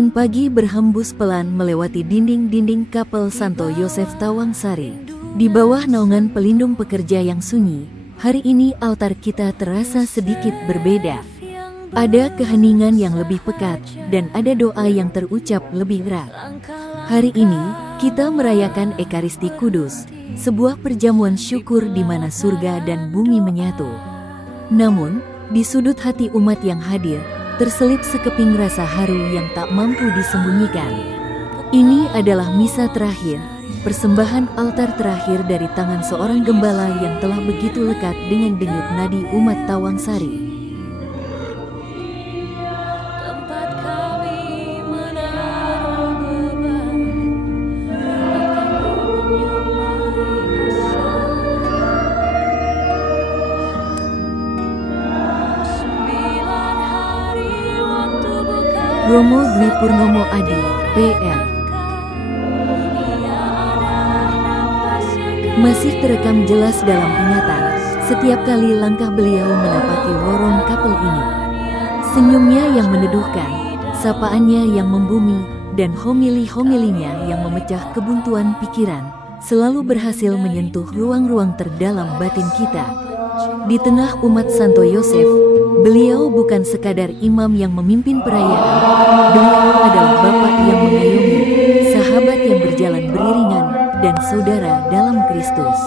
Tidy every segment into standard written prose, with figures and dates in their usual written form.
Angin pagi berhembus pelan melewati dinding-dinding Kapel Santo Yosef Tawangsari. Di bawah naungan pelindung pekerja yang sunyi, hari ini altar kita terasa sedikit berbeda. Ada keheningan yang lebih pekat, dan ada doa yang terucap lebih erat. Hari ini, kita merayakan Ekaristi Kudus, sebuah perjamuan syukur di mana surga dan bumi menyatu. Namun, di sudut hati umat yang hadir, terselip sekeping rasa haru yang tak mampu disembunyikan. Ini adalah misa terakhir, persembahan altar terakhir dari tangan seorang gembala yang telah begitu lekat dengan denyut nadi umat Tawangsari. Romo Dwi Purnomo Adi, PR. Masih terekam jelas dalam ingatan, setiap kali langkah beliau menapaki lorong kapel ini. Senyumnya yang meneduhkan, sapaannya yang membumi, dan homili-homilinya yang memecah kebuntuan pikiran, selalu berhasil menyentuh ruang-ruang terdalam batin kita. Di tengah umat Santo Yosef, beliau bukan sekadar imam yang memimpin perayaan, beliau adalah Bapak yang mengayomi, sahabat yang berjalan beriringan, dan saudara dalam Kristus.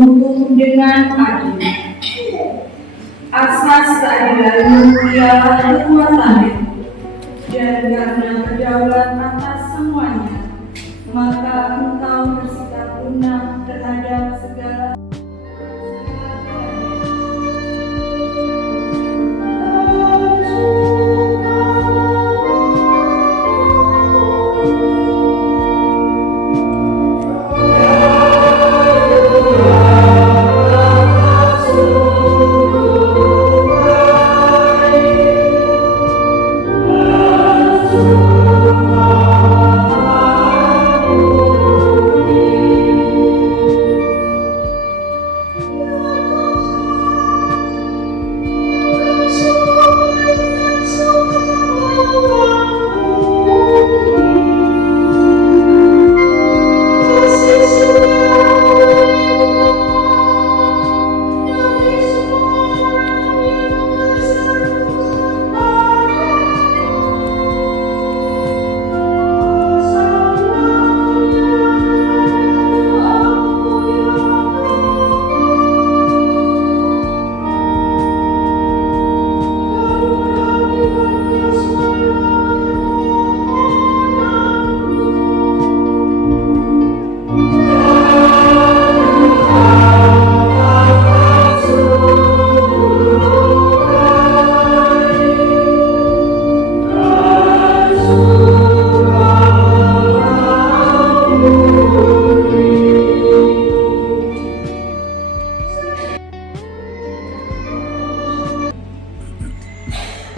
menghukum dengan adil. Asas keadilan ialah kekuatannya, dan karena berdaulat atas semuanya, maka engkau bersikap lunak terhadap segala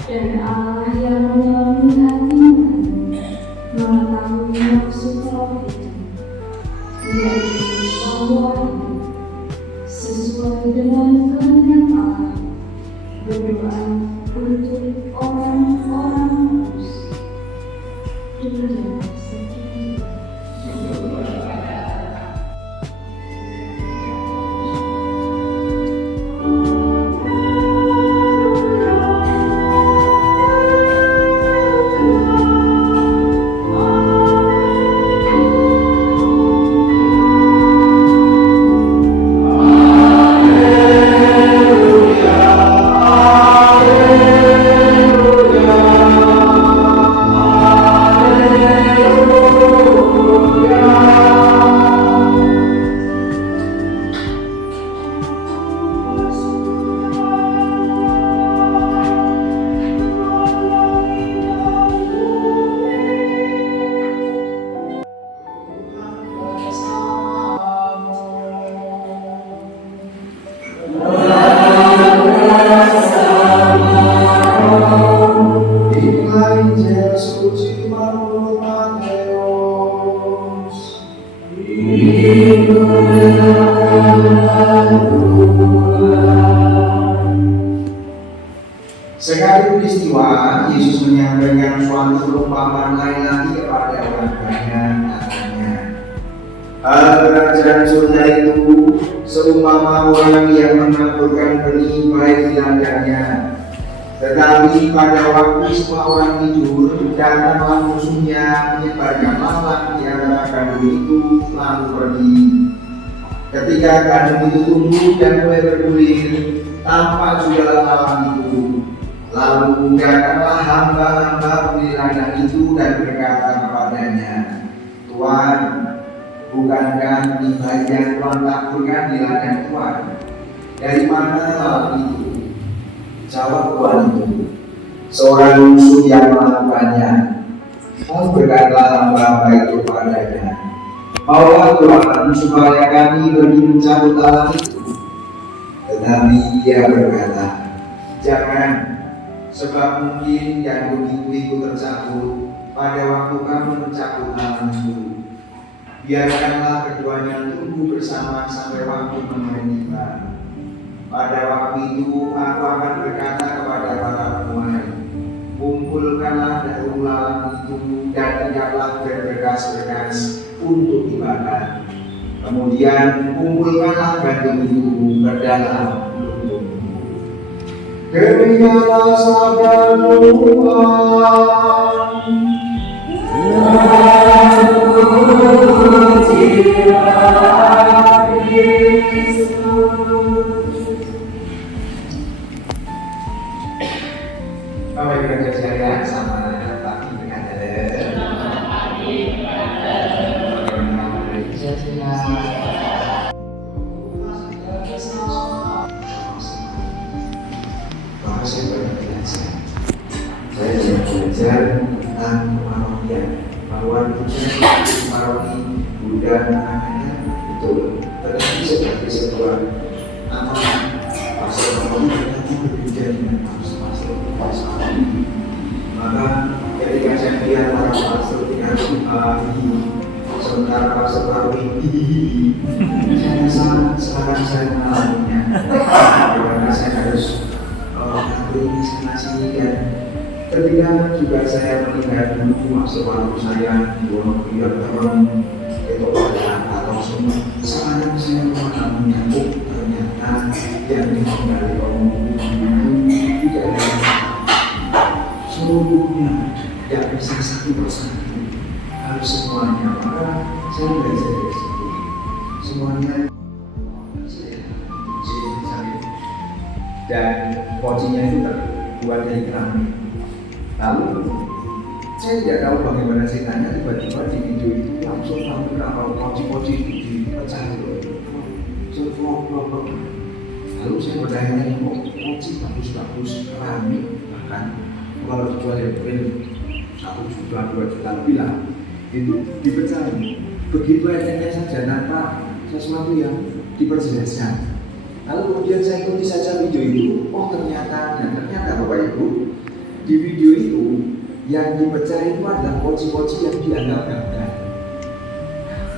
dan Allah yang melalui hatimu mengetahui maksud roh itu, yaitu bahwa sesuai dengan kehendak Allah berdoa untuk orang-orang kudus. Demikian seperti sekali peristiwa, Yesus menyampaikan suatu perumpamaan lain lagi kepada orang banyak, katanya, hal kerajaan surga itu seumpama orang yang menaburkan benih baik di ladangnya. Tetapi pada waktu semua orang tidur, datanglah musuhnya menyebarkan lalat di antara gandum itu lalu pergi. Ketika gandum itu tumbuh dan mulai bergulir, tampak juga lalat itu. Lalu datanglah hamba-hamba pemilik ladang itu dan berkata kepadanya, Tuan, bukankah benih baik yang Tuhan taburkan di ladang Tuan? Dari mana lalat itu? Jawab Tuhan itu, seorang musuh yang melakukannya. Lalu berkatalah hamba-hamba itu kepadanya, maulah Tuhan supaya kami pergi mencabut lalat itu. Tetapi dia berkata, jangan, sebab mungkin gandum itu ikut tercabut pada waktu kamu mencabut lalat itu. Biarkanlah keduanya tumbuh bersama sampai waktu memanen tiba. Pada waktu itu aku akan berkata kepada para penuai, kumpulkanlah daun lalat itu dan tidaklah berbekas-bekas untuk dibakar. Kemudian kumpulkanlah gandum itu ke dalam lumbung. Demikianlah sabda Tuhan. Bapak Ibu dan sekalian, selamat pagi Brother. Saya banyak belajar. Saya banyak belajar tentang Maronia, bahwa Maroni Buddha namanya betul. Tetapi sebagai sebuah amanah, pasal Maroni ternyata berbeda dengan pasal maka ketika saya melihat para pastor dengan sementara pastor Maroni saya rasa sekarang saya mengalaminya karena saya harus ini sana sini dan ketika juga saya melihat dulu masa waktu saya di Wonogiri atau atau semua sekarang saya mengalaminya ternyata yang ditinggali omong itu tidak ada seluruhnya tidak bisa satu persatu harus semuanya maka saya belajar dari situ semuanya dan pocinya itu terbuat dari keramik. Lalu saya tidak tahu bagaimana ceritanya tiba-tiba di video itu langsung sampai kalau poci-poci itu dipecah lalu saya bertanya poci bagus-bagus keramik bahkan kalau dijual ya mungkin 1 juta 2 juta lebih lah itu dipecah begitu entengnya saja tanpa sesuatu yang diperjelaskan. Lalu kemudian saya ikuti saja video itu, ternyata Bapak Ibu di video itu yang dipecah itu adalah poci-poci yang dianggap gagal.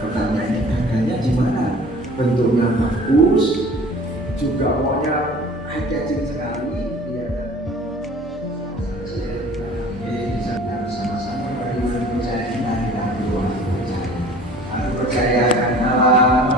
Pertanyaannya gagalnya di mana? Bentuknya bagus, juga pokoknya eye-catching sekali. Bisa bersama-sama bagaimana percaya kita dalam ruang percaya. Aku percaya akan Allah.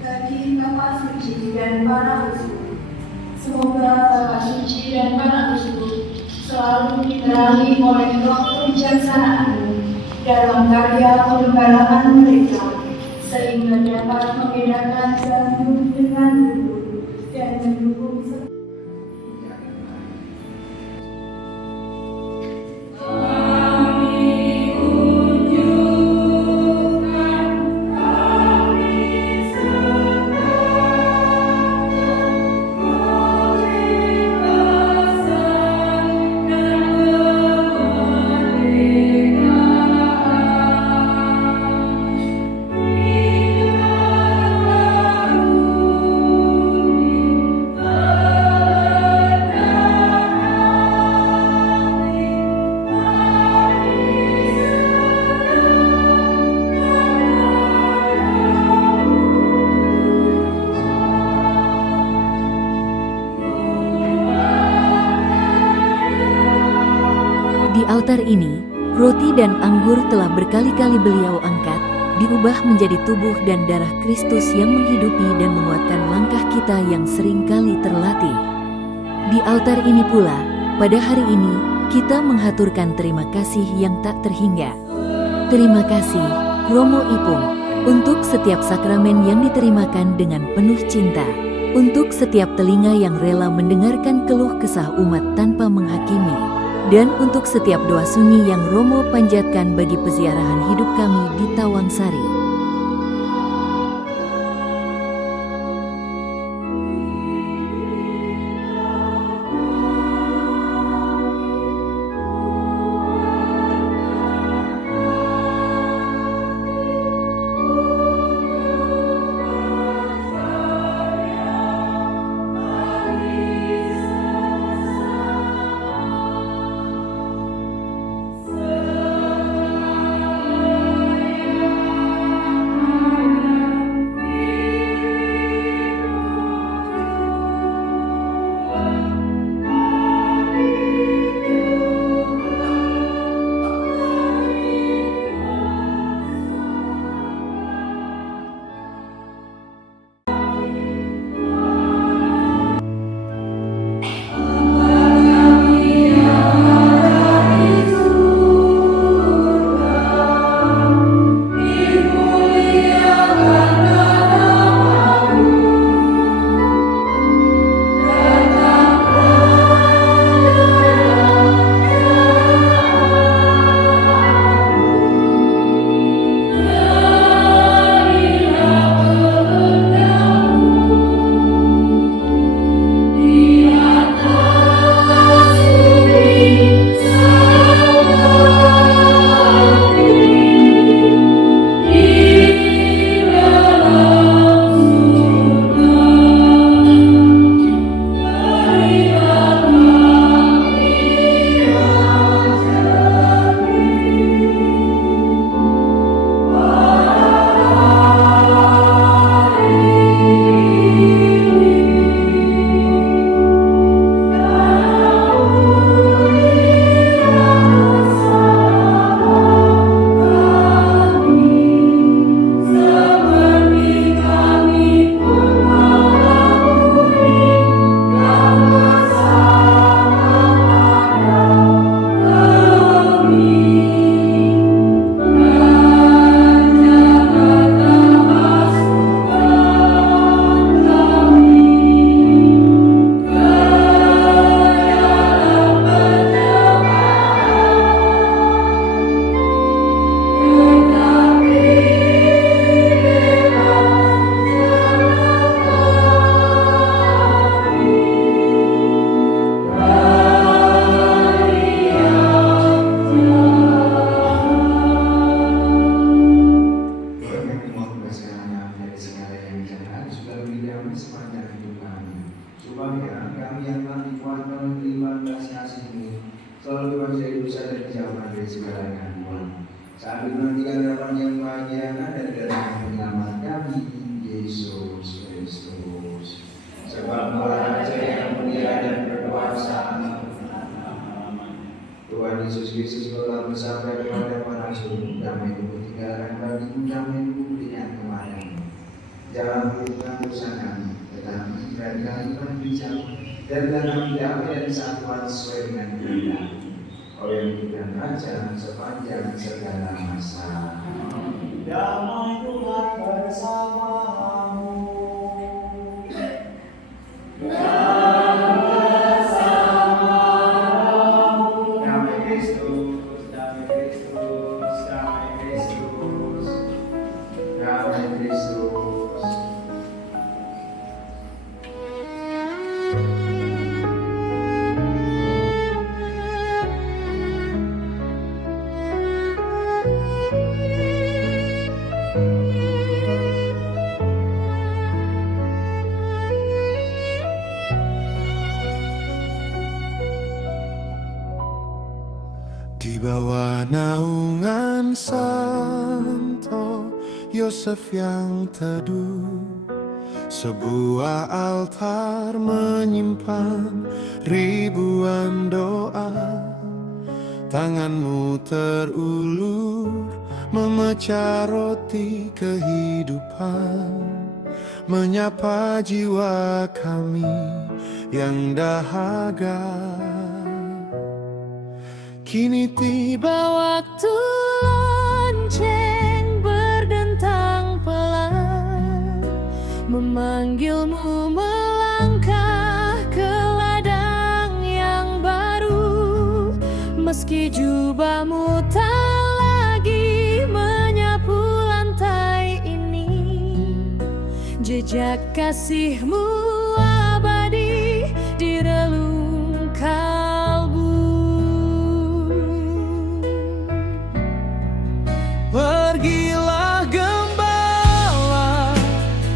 Bagi Bapak Suci dan para usul, semoga Bapak Suci dan para usul selalu diterangi oleh roh kebijaksanaan dalam karya penegaran mereka, sehingga dapat membedakan gandum dengan bubur dan mendukung Di altar ini, roti dan anggur telah berkali-kali beliau angkat, diubah menjadi tubuh dan darah Kristus yang menghidupi dan menguatkan langkah kita yang seringkali terlatih. Di altar ini pula, pada hari ini, kita menghaturkan terima kasih yang tak terhingga. Terima kasih, Romo Ipung, untuk setiap sakramen yang diterimakan dengan penuh cinta, untuk setiap telinga yang rela mendengarkan keluh kesah umat tanpa menghakimi, dan untuk setiap doa sunyi yang Romo panjatkan bagi peziarahan hidup kami di Tawangsari. supaya kami yang telah dikuatkan menerima kasih-kasih-Mu selalu bebas dari dosa dan kejahatan dari segala gangguan. Sambil menantikan harapan yang membahagiakan dan kedatangan penyelamat kami, Yesus Kristus. Sebab Engkaulah Raja yang mulia dan berkuasa. Tuhan Yesus Kristus telah bersabda kepada para rasul, damai itu tinggalkan bagimu, damai itu berikan kepadamu. Jangan berhubungan dosa kami, tetapi berikan iman bijak dan kami damai dan kesatuan sesuai dengan kehendak. Oleh yang kita Raja sepanjang segala masa. Damai Tuhan bersamamu. Damai Kristus, damai Kristus, damai Kristus, damai Kristus. Di bawah naungan Santo Yosef yang teduh, sebuah altar menyimpan ribuan doa. Tanganmu terulur memecah roti kehidupan, menyapa jiwa kami yang dahaga. Kini tiba waktu lonceng berdentang pelan, memanggilmu melangkah ke ladang yang baru. Meski jubahmu tak lagi menyapu lantai ini, jejak kasihmu abadi di relung kalbu. Pergilah gembala,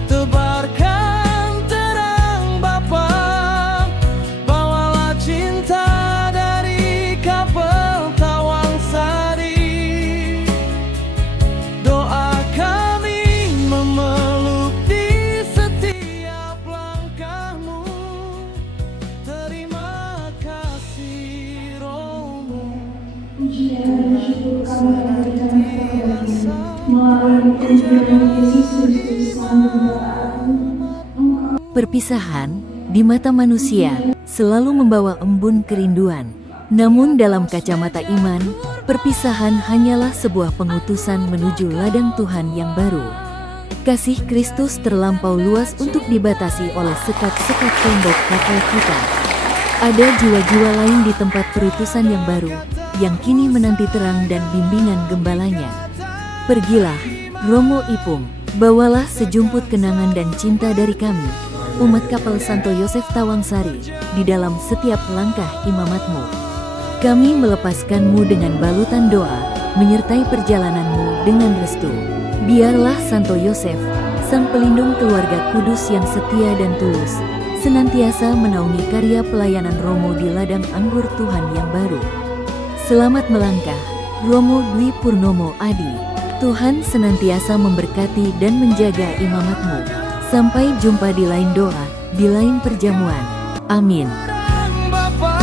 tebarkan terang Bapa, bawalah cinta dari kapal Tawang Sari. Doa kami memeluk di setiap langkahmu. Terima kasih Roh-Mu. Puji dan syukur kami haturkan kepadamu melalui Tuhan Yesus Kristus Sang Pembelaan. Perpisahan di mata manusia selalu membawa embun kerinduan. Namun dalam kacamata iman, perpisahan hanyalah sebuah pengutusan menuju ladang Tuhan yang baru. Kasih Kristus terlampau luas untuk dibatasi oleh sekat-sekat tembok kapal kita. Ada jiwa-jiwa lain di tempat perutusan yang baru, yang kini menanti terang dan bimbingan gembalanya. Pergilah, Romo Ipung, bawalah sejumput kenangan dan cinta dari kami, umat kapal Santo Yosef Tawangsari, di dalam setiap langkah imamatmu. Kami melepaskanmu dengan balutan doa, menyertai perjalananmu dengan restu. Biarlah Santo Yosef, sang pelindung keluarga kudus yang setia dan tulus, senantiasa menaungi karya pelayanan Romo di ladang anggur Tuhan yang baru. Selamat melangkah, Romo Dwi Purnomo Adi. Tuhan senantiasa memberkati dan menjaga imamatmu. Sampai jumpa di lain doa, di lain perjamuan. Amin. Bapa,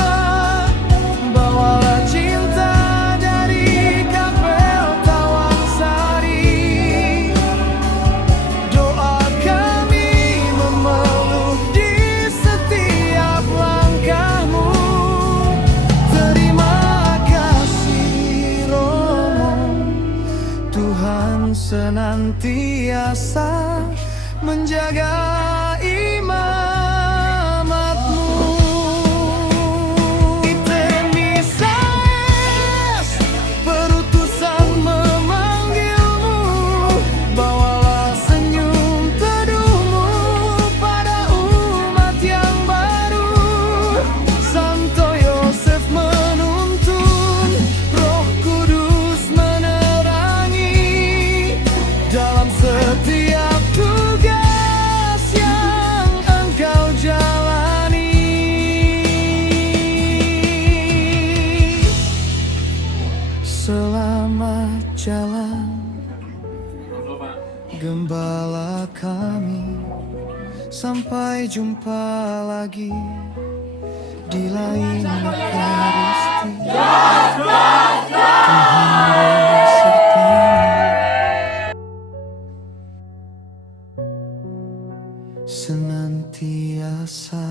bawalah cinta dari kapel Tawang Sari. Doa kami memeluk di setiap langkahmu. Terima kasih Romo. Tuhan senantiasa menjaga imamatmu. Itemisais, perutusan memanggilmu, bawalah senyum teduhmu pada umat yang baru. Santo Yosef menuntun, Roh Kudus menerangi dalam setiap tugas jumpa lagi di lain ekaristi. Tuhan besertamu senantiasa.